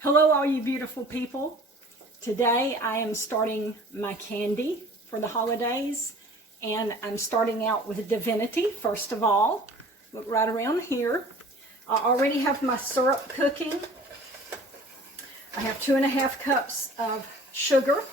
Hello all you beautiful people. Today I am starting my candy for the holidays, and I'm starting out with Divinity first of all. Look right around here. I already have my syrup cooking. I have 2½ cups of sugar,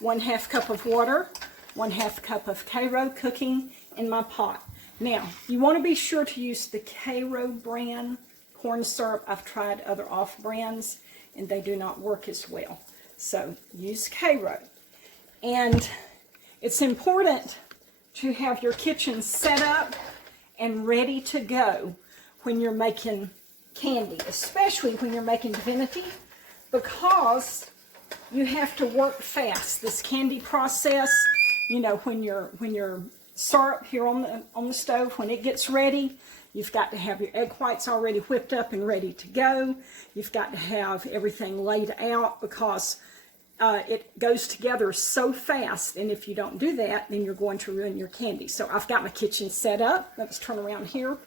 1/2 cup of water, 1/2 cup of karo cooking in my pot. Now, you want to be sure to use the karo brand corn syrup. I've tried other off brands and they do not work as well. So use karo. And it's important to have your kitchen set up and ready to go when you're making candy, especially when you're making Divinity, because you have to work fast. This candy process, you know, when your syrup here on the stove, when it gets ready, you've got to have your egg whites already whipped up and ready to go. You've got to have everything laid out because it goes together so fast, and if you don't do that, then you're going to ruin your candy. So I've got my kitchen set up. Let's turn around here.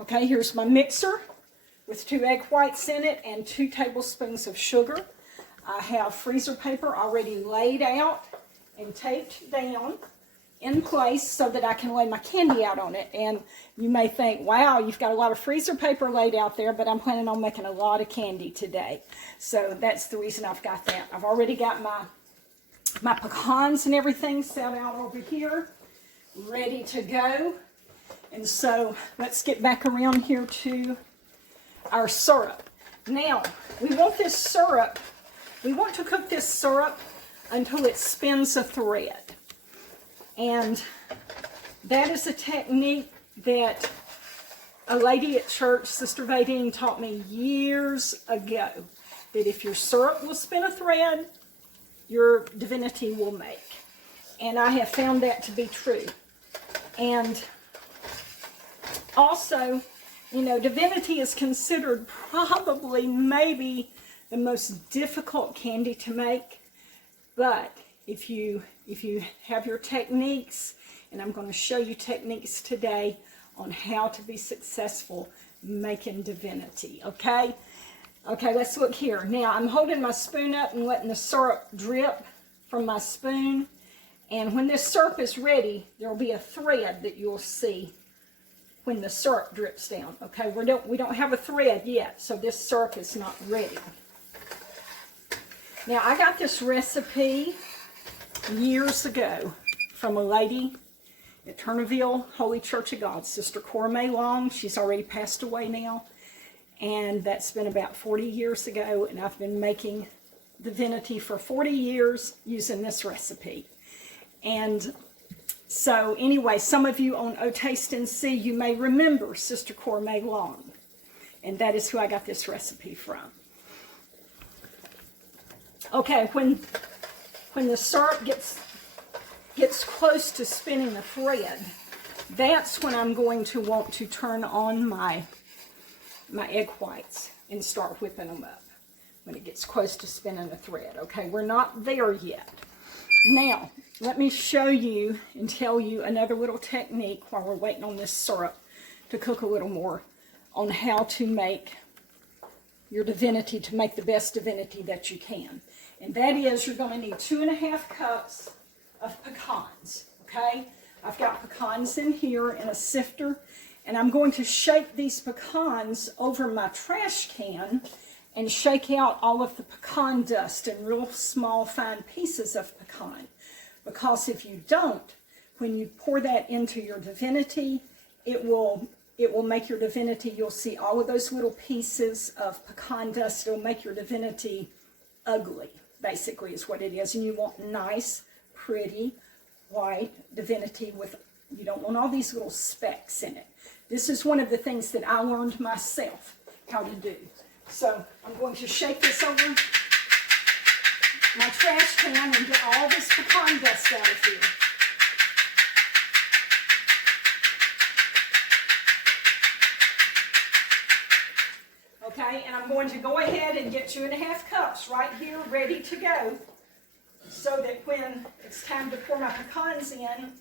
Okay, here's my mixer with 2 egg whites in it and 2 tablespoons of sugar. I have freezer paper already laid out and taped down in place so that I can lay my candy out on it. And you may think, wow, you've got a lot of freezer paper laid out there, but I'm planning on making a lot of candy today. So that's the reason I've got that. I've already got my pecans and everything set out over here, ready to go. And so let's get back around here to our syrup. Now, we want to cook this syrup until it spins a thread. And that is a technique that a lady at church, Sister Vadine, taught me years ago. That if your syrup will spin a thread, your Divinity will make. And I have found that to be true. And also, you know, Divinity is considered probably maybe the most difficult candy to make. But if you have your techniques, and I'm going to show you techniques today on how to be successful making Divinity, okay? Okay, let's look here. Now, I'm holding my spoon up and letting the syrup drip from my spoon. And when this syrup is ready, there will be a thread that you'll see when the syrup drips down, okay? We don't have a thread yet, so this syrup is not ready. Now, I got this recipe years ago from a lady at Turnaville Holy Church of God, Sister Cormay Long. She's already passed away now, and that's been about 40 years ago, and I've been making Divinity for 40 years using this recipe. And so anyway, some of you on O Taste and See, you may remember Sister Cormay Long, and that is who I got this recipe from. Okay, when the syrup gets close to spinning the thread, that's when I'm going to want to turn on my egg whites and start whipping them up when it gets close to spinning the thread. Okay, we're not there yet. Now, let me show you and tell you another little technique while we're waiting on this syrup to cook a little more on how to make your Divinity, to make the best Divinity that you can. And that is, you're going to need 2½ cups of pecans, okay? I've got pecans in here in a sifter, and I'm going to shake these pecans over my trash can and shake out all of the pecan dust in real small, fine pieces of pecan. Because if you don't, when you pour that into your Divinity, it will make your Divinity, you'll see all of those little pieces of pecan dust. It'll make your Divinity ugly, basically, is what it is. And you want nice, pretty, white Divinity with, you don't want all these little specks in it. This is one of the things that I learned myself how to do. So I'm going to shake this over my trash can and get all this pecan dust out of here. Okay, and I'm going to go ahead and get 2½ cups right here ready to go, so that when it's time to pour my pecans in,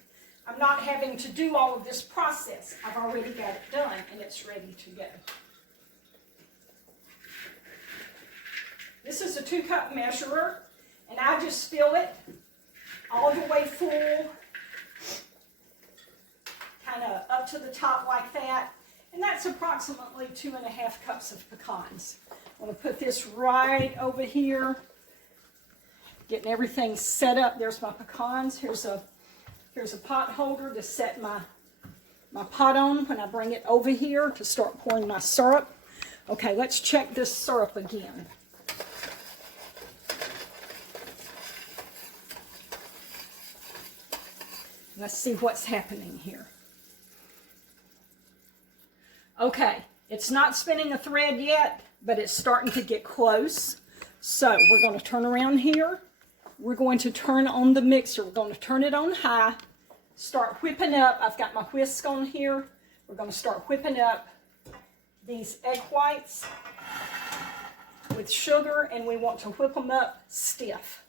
I'm not having to do all of this process. I've already got it done and it's ready to go. This is a 2-cup measurer, and I just fill it all the way full, kind of up to the top like that. And that's approximately 2.5 cups of pecans. I'm going to put this right over here, getting everything set up. There's my pecans. Here's a pot holder to set my pot on when I bring it over here to start pouring my syrup. Okay, let's check this syrup again. Let's see what's happening here. Okay, it's not spinning a thread yet, but it's starting to get close. So we're going to turn around here. We're going to turn on the mixer. We're going to turn it on high, start whipping up. I've got my whisk on here. We're going to start whipping up these egg whites with sugar, and we want to whip them up stiff.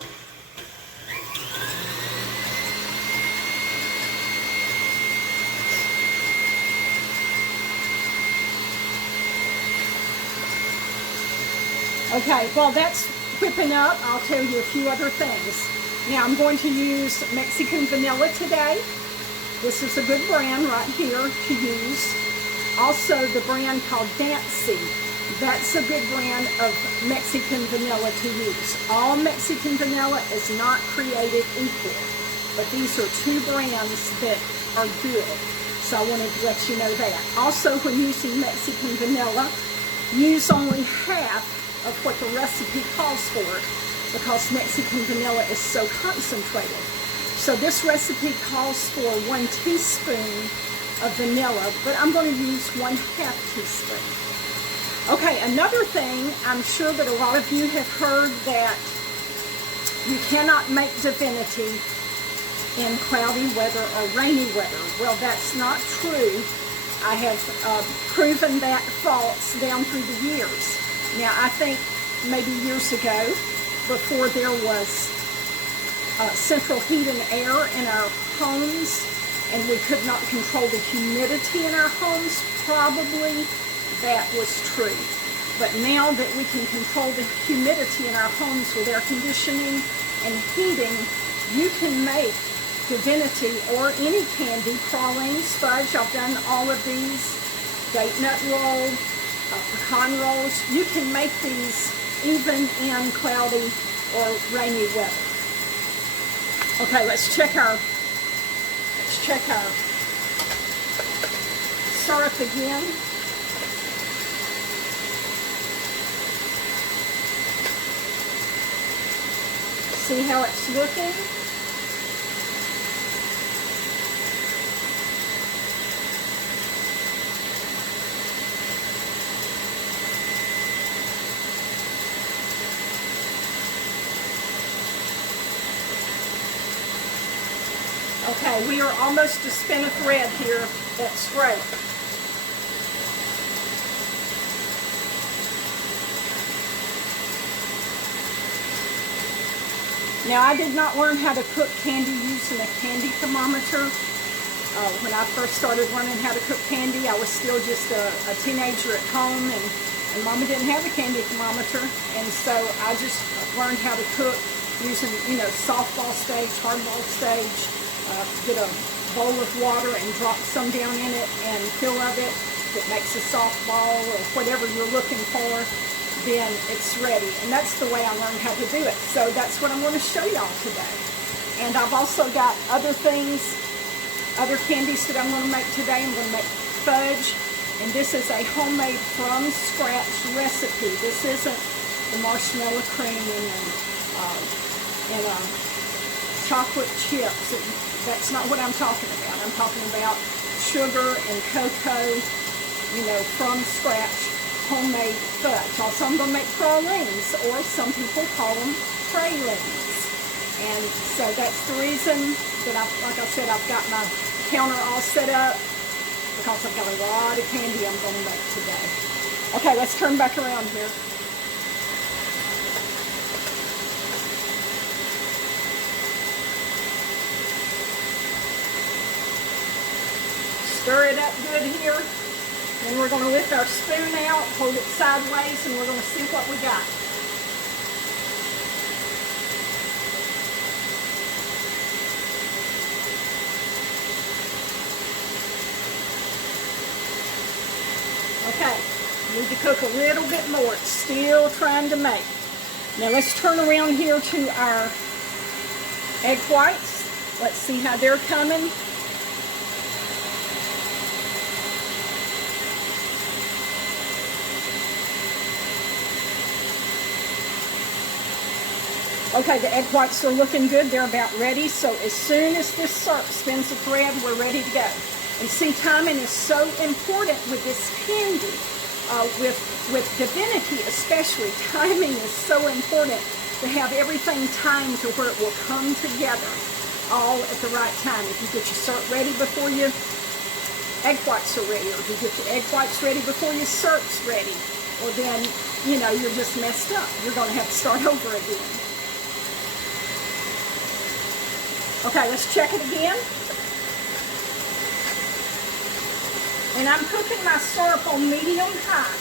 Okay, while that's whipping up, I'll tell you a few other things. Now, I'm going to use Mexican vanilla today. This is a good brand right here to use. Also, the brand called Dancy. That's a good brand of Mexican vanilla to use. All Mexican vanilla is not created equal, but these are 2 brands that are good. So I wanted to let you know that. Also, when using Mexican vanilla, use only half of what the recipe calls for, because Mexican vanilla is so concentrated. So this recipe calls for 1 teaspoon of vanilla, but I'm going to use 1/2 teaspoon. Okay, another thing, I'm sure that a lot of you have heard that you cannot make divinity in cloudy weather or rainy weather. Well, that's not true. I have proven that false down through the years. Now, I think maybe years ago, before there was central heat and air in our homes, and we could not control the humidity in our homes, probably that was true. But now that we can control the humidity in our homes with air conditioning and heating, you can make divinity or any candy, pralines, fudge. I've done all of these, date nut roll, pecan rolls. You can make these even in cloudy or rainy weather. Okay, let's check our syrup again. See how it's looking? Okay, we are almost to spin a thread here. That's great. Now, I did not learn how to cook candy using a candy thermometer. When I first started learning how to cook candy, I was still just a teenager at home, and Mama didn't have a candy thermometer, and so I just learned how to cook using, softball stage, hardball stage. Get a bowl of water and drop some down in it and fill of it. If it makes a softball or whatever you're looking for, then it's ready. And that's the way I learned how to do it. So that's what I'm going to show y'all today. And I've also got other things, other candies that I'm going to make today. I'm going to make fudge. And this is a homemade from scratch recipe. This isn't the marshmallow cream and chocolate chips. That's not what I'm talking about. I'm talking about sugar and cocoa, from scratch, homemade fudge. Also, I'm going to make pralines, or some people call them pralines. And so that's the reason that, like I said, I've got my counter all set up, because I've got a lot of candy I'm going to make today. Okay, let's turn back around here. Stir it up good here. Then we're going to lift our spoon out, hold it sideways, and we're going to see what we got. Okay, need to cook a little bit more. It's still trying to make. Now let's turn around here to our egg whites. Let's see how they're coming. Okay, the egg whites are looking good. They're about ready. So as soon as this syrup spins the thread, we're ready to go. And see, timing is so important with this candy. With Divinity especially, timing is so important to have everything timed to where it will come together all at the right time. If you get your syrup ready before your egg whites are ready, or if you get your egg whites ready before your syrup's ready, well then, you know, you're just messed up. You're going to have to start over again. Okay, let's check it again. And I'm cooking my syrup on medium high.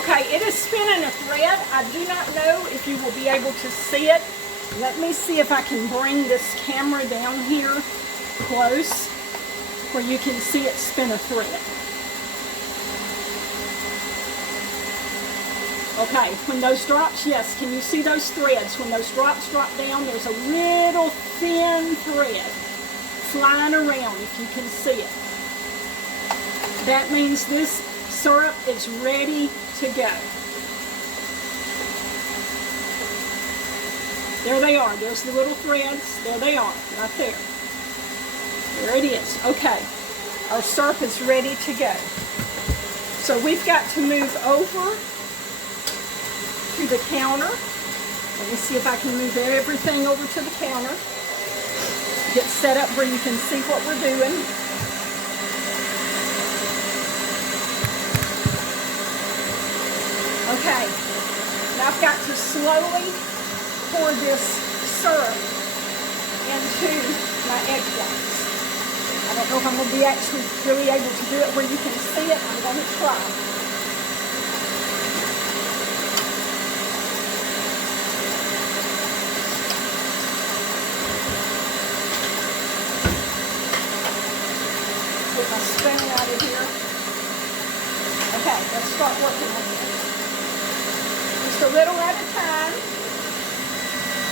Okay, it is spinning a thread. I do not know if you will be able to see it. Let me see if I can bring this camera down here close where you can see it spin a thread. Okay, when those drops, yes, can you see those threads? When those drops drop down, there's a little thin thread flying around, if you can see it. That means this syrup is ready to go. There they are. There's the little threads. There they are, right there. There it is. Okay, our syrup is ready to go. So we've got to move over to the counter. Let me see if I can move everything over to the counter. Get set up where you can see what we're doing. Okay, now I've got to slowly pour this syrup into my egg whites. I don't know if I'm going to be actually really able to do it where you can see it. I'm going to try. Get my spoon out of here. Okay, let's start working on this. Just a little at a time.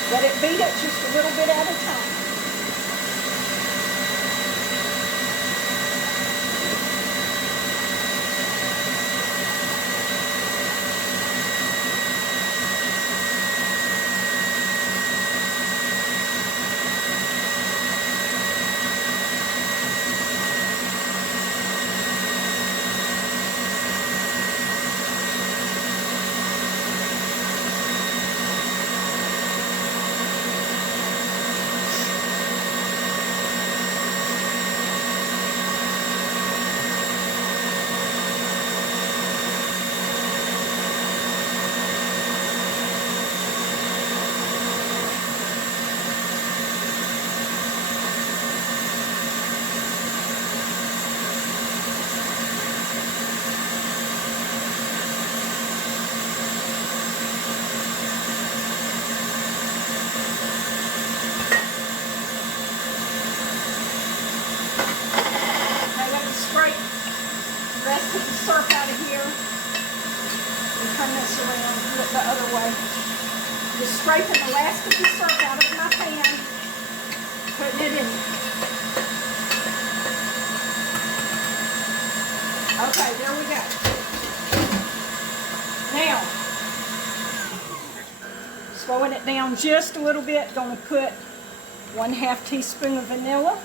Let it beat it just a little bit at a time. The other way. Just scraping the last of the syrup out of my pan, putting it in. Okay, there we go. Now, slowing it down just a little bit, going to put 1/2 teaspoon of vanilla.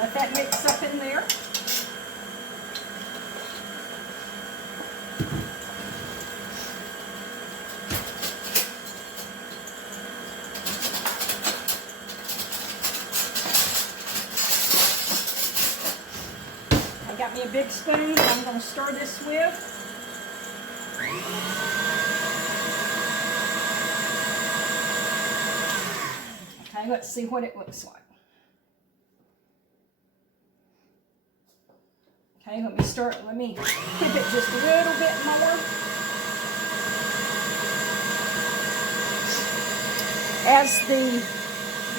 Let that mix up in there. Got me a big spoon that I'm going to stir this with. Okay, let's see what it looks like. Okay, let me whip it just a little bit more. As the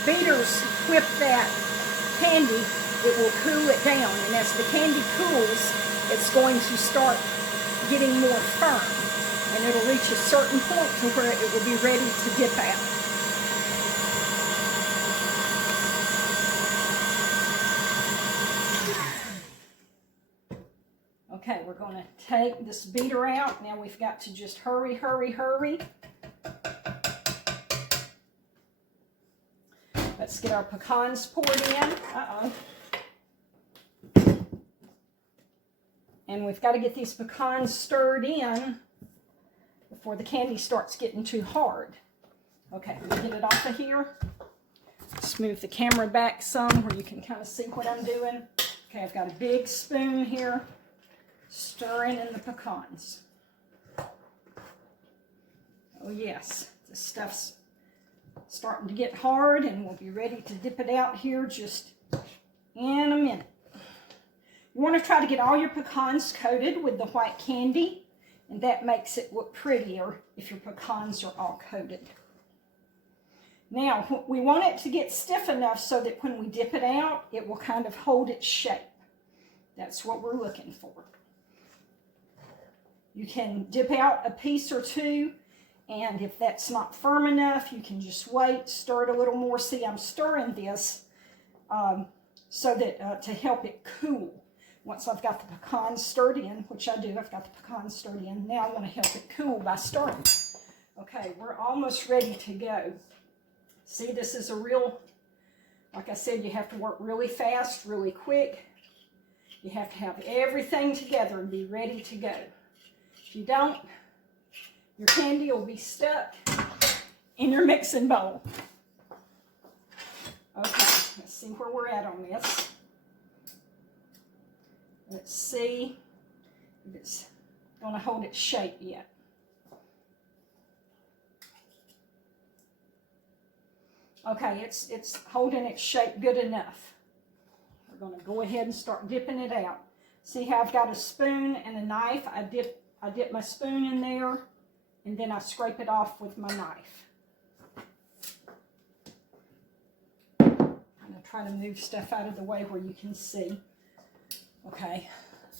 beaters whip that candy, it will cool it down, and as the candy cools, it's going to start getting more firm, and it'll reach a certain point to where it will be ready to dip out. Okay, we're going to take this beater out. Now we've got to just hurry, hurry, hurry. Let's get our pecans poured in. And we've got to get these pecans stirred in before the candy starts getting too hard. Okay, let me get it off of here. Let's move the camera back some where you can kind of see what I'm doing. Okay, I've got a big spoon here, stirring in the pecans. Oh yes, this stuff's starting to get hard, and we'll be ready to dip it out here just in a minute. You want to try to get all your pecans coated with the white candy, and that makes it look prettier if your pecans are all coated. Now, we want it to get stiff enough so that when we dip it out, it will kind of hold its shape. That's what we're looking for. You can dip out a piece or two, and if that's not firm enough, you can just wait, stir it a little more. See, I'm stirring this so that to help it cool. Once I've got the pecans stirred in, which I do, I've got the pecans stirred in. Now I'm going to help it cool by stirring. Okay, we're almost ready to go. See, this is a real, like I said, you have to work really fast, really quick. You have to have everything together and be ready to go. If you don't, your candy will be stuck in your mixing bowl. Okay, let's see where we're at on this. Let's see if it's going to hold its shape yet. Okay, it's holding its shape good enough. We're going to go ahead and start dipping it out. See how I've got a spoon and a knife? I dip my spoon in there, and then I scrape it off with my knife. I'm going to try to move stuff out of the way where you can see. Okay,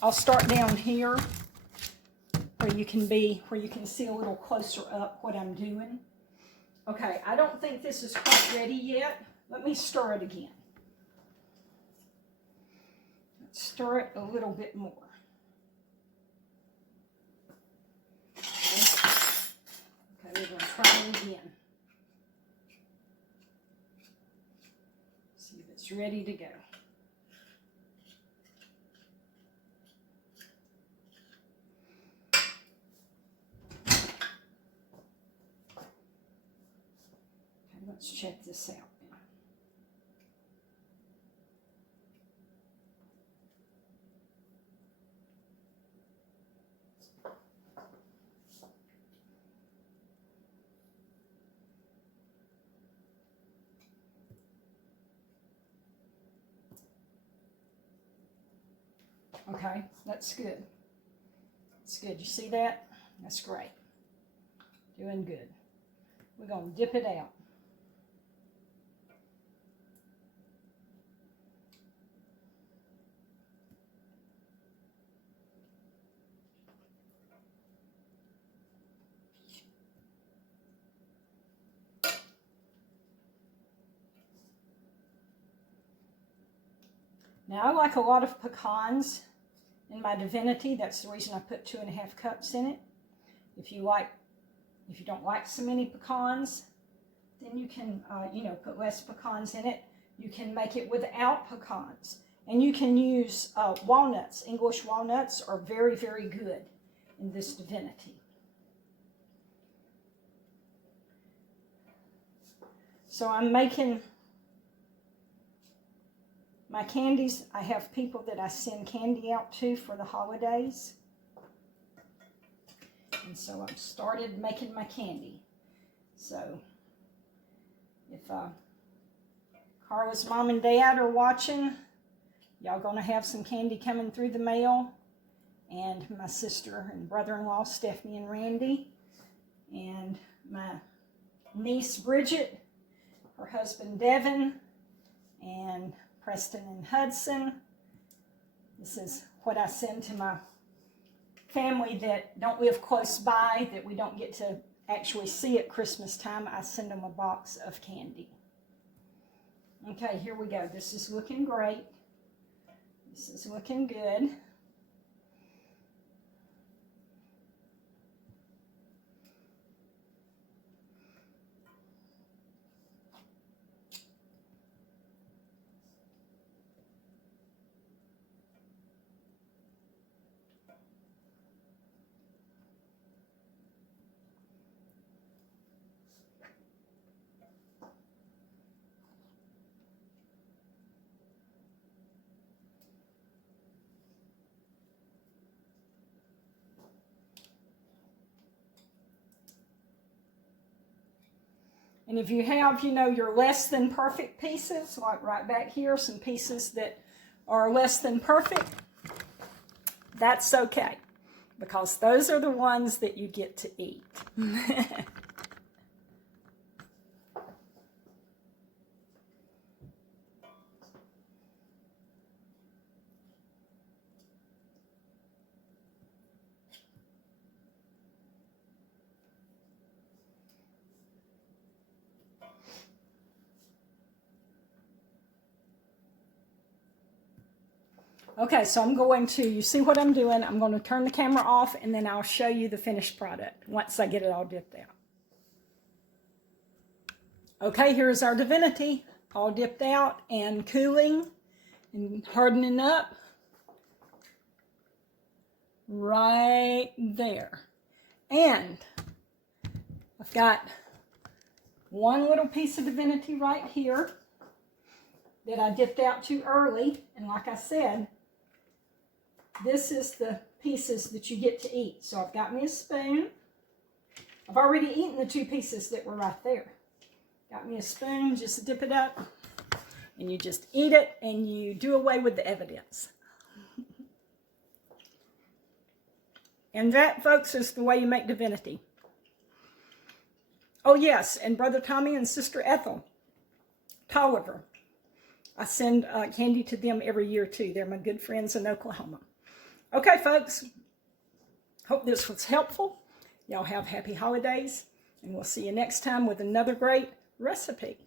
I'll start down here where you can see a little closer up what I'm doing. Okay, I don't think this is quite ready yet. Let me stir it again. Let's stir it a little bit more. Okay, we're going to try it again. See if it's ready to go. Let's check this out now. Okay, that's good. That's good. You see that? That's great. Doing good. We're going to dip it out. Now, I like a lot of pecans in my Divinity. That's the reason I put 2.5 cups in it. If you don't like so many pecans, then you can, put less pecans in it. You can make it without pecans. And you can use walnuts. English walnuts are very, very good in this Divinity. So I'm making my candies. I have people that I send candy out to for the holidays. And so I've started making my candy. So if Carla's mom and dad are watching. Y'all gonna have some candy coming through the mail. And my sister and brother-in-law, Stephanie and Randy. And my niece, Bridget, her husband, Devin, and Preston and Hudson. This is what I send to my family that don't live close by, that we don't get to actually see at Christmas time. I send them a box of candy. Okay, here we go. This is looking great. This is looking good. And if you have, your less than perfect pieces, like right back here, some pieces that are less than perfect, that's okay, because those are the ones that you get to eat. Okay, so I'm going to, you see what I'm doing, I'm going to turn the camera off and then I'll show you the finished product once I get it all dipped out. Okay, here's our divinity, all dipped out and cooling and hardening up. Right there. And I've got one little piece of divinity right here that I dipped out too early. And like I said, this is the pieces that you get to eat. So I've got me a spoon. I've already eaten the two pieces that were right there. Got me a spoon, just dip it up, and you just eat it, and you do away with the evidence. And that, folks, is the way you make divinity. Oh, yes, and Brother Tommy and Sister Ethel Tolliver. I send candy to them every year, too. They're my good friends in Oklahoma. Okay, folks, hope this was helpful. Y'all have happy holidays, and we'll see you next time with another great recipe.